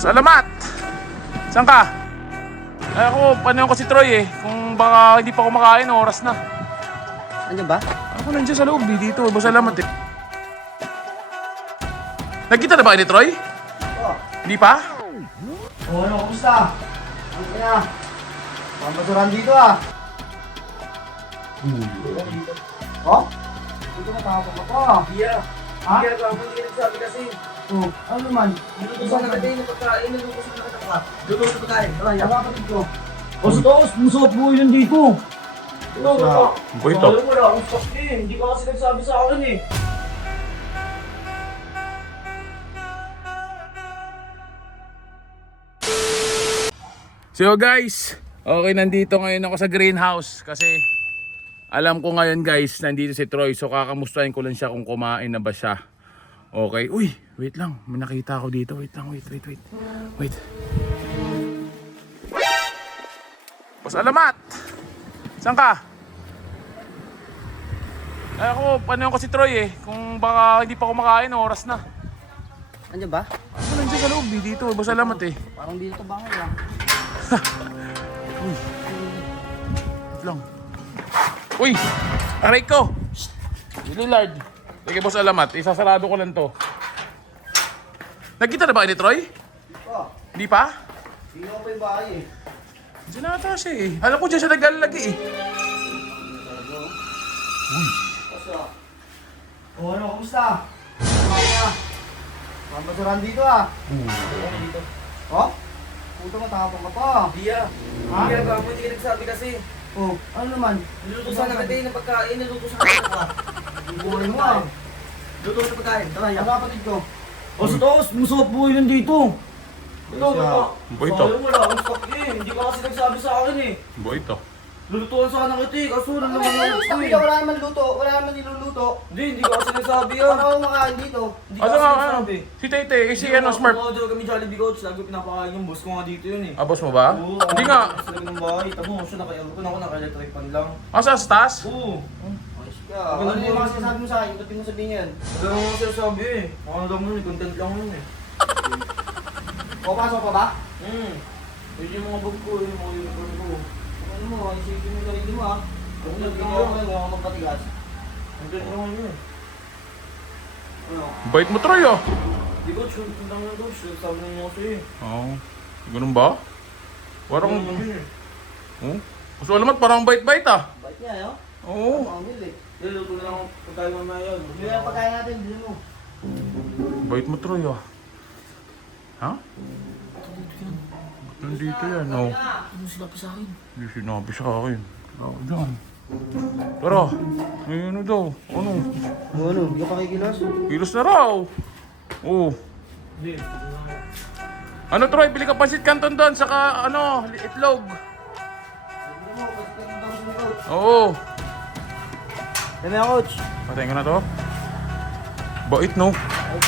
Boss Alamat! Saan ka? Ay ako, paano ko si Troy eh. Kung baka hindi pa kumakain, oras na. Andiyan ba? Ako nandiyan sa loob eh, dito. Boss Alamat eh. Nagkita na ba kayo ni Troy? Oo. Hindi pa? Oh, ano, kumusta? Ano kaya? Pambasuran dito ah. Oh? Dito matapos ako ah. Iya. Ha? Iya, kapag hindi nagsabi kasi. Oh, ano naman? Nilutusan na kita yung pagkain, nilutusan na kita ka. Lutusan na pagkain. Tara, Ang yan. kapatid ko. O sa taos, musot mo yun dito. Ito, ito. Ba ito? Alam mo na, akong stock eh. Hindi ka kasi nagsabi sa akin eh. So guys, okay, nandito ngayon ako sa greenhouse kasi alam ko ngayon guys, nandito si Troy. So kakamustahin ko lang siya kung kumain na ba siya. Okay, uy, wait lang, may nakita ako dito. Wait lang, wait. Boss Alamat! Saan ka? Ay ako, paano ko si Troy eh. Kung baka hindi pa kumakain, oras na. Andiyan ba? Ako nandiyan sa loob eh, dito. Boss Alamat eh. Parang dito ba ngayon ah. Uy. Wait lang. Uy! Aray ko! Lillard. Sige, Boss Alamat. Isasarado ko lang to. Nagkita na ba kayo ni Troy? Oh, Hindi pa? hindi ako pa yung bahay eh. Diyan na ata siya eh. Alam ko dyan siya naglalagi eh. Kaso ah. Oh, ano, kumusta? Ano kaya? Pambasuran dito ah. Dito. Oh? Puto matapos ka pa. Iya. Ha? Iya, kapag hindi nagsabi kasi. Oh, ano naman? Nilutusan na kita yung pagkain, nilutusan na kita ka. Buhay mo ah. Lutusan na pagkain. Tara, yan. Ang kapatid ko. O sa taos, musot mo yun dito. Ito, Isa. ito. Ba ito? Sayang mo na, akong stock eh. Hindi ka kasi nagsabi sa akin eh. Ba ito? Lulutuan sana kita eh, kaso Ano naman naman ako sabi eh. ka, wala naman luto, wala naman niluluto. Hindi ka kasi nagsabi yan. Paano ako makain dito? Hindi ka Asa kasi nga ano? nagsabi. Si Tete, eh, si ano, Smurf. Order kami Jollibee Coach, lagi pinapakain yung boss ko nga dito yun eh. Ah, boss mo ba? Oo, Hindi nga. Sa lagi ng bahay, tamo siya naka-aircon ako, naka-electric fan lang. Asa sa taas? Oo. Ayos ka. Ano yung mga sinasabi mo sa akin? Ba't di mo sabihin yan? Alam mo kasi sabi eh. Ano lang yun, content lang yun eh. Papasok pa ba? Pwede yung mga bag ko, yung mga uniform ko. Ano mo, isipin mo sarili mo ah. Kung nagkinawa mo, huwag ako magpatigas. Content lang yun eh. Ano? Bait mo, Troy oh. Di coach, content lang yun coach. Sabi niyo kasi eh. Oo. Ganun ba? Parang... Ano naman yun eh. Oh? Boss Alamat, parang bait-bait ah. Bait niya, no? Oo. Pamil eh. Luto na lang ako pagkain mamaya yun. Hindi na pagkain natin, hindi mo. Bait mo, Troy ah. Ha? Nandito yan, oh. Ano sinabi sa akin? Hindi sinabi sa akin. Tara, dyan. Tara. Ay, ano daw? Ano? Ano? Hindi ka pakikilos? Kilos na raw. Oo. Hindi. Ano, Troy? Bili ka pansit canton doon, saka ano, itlog. Hindi mo, kasi ka nang daw coach. Oo. Dami ang coach. Patayin ko na to. Bait, no? Ay,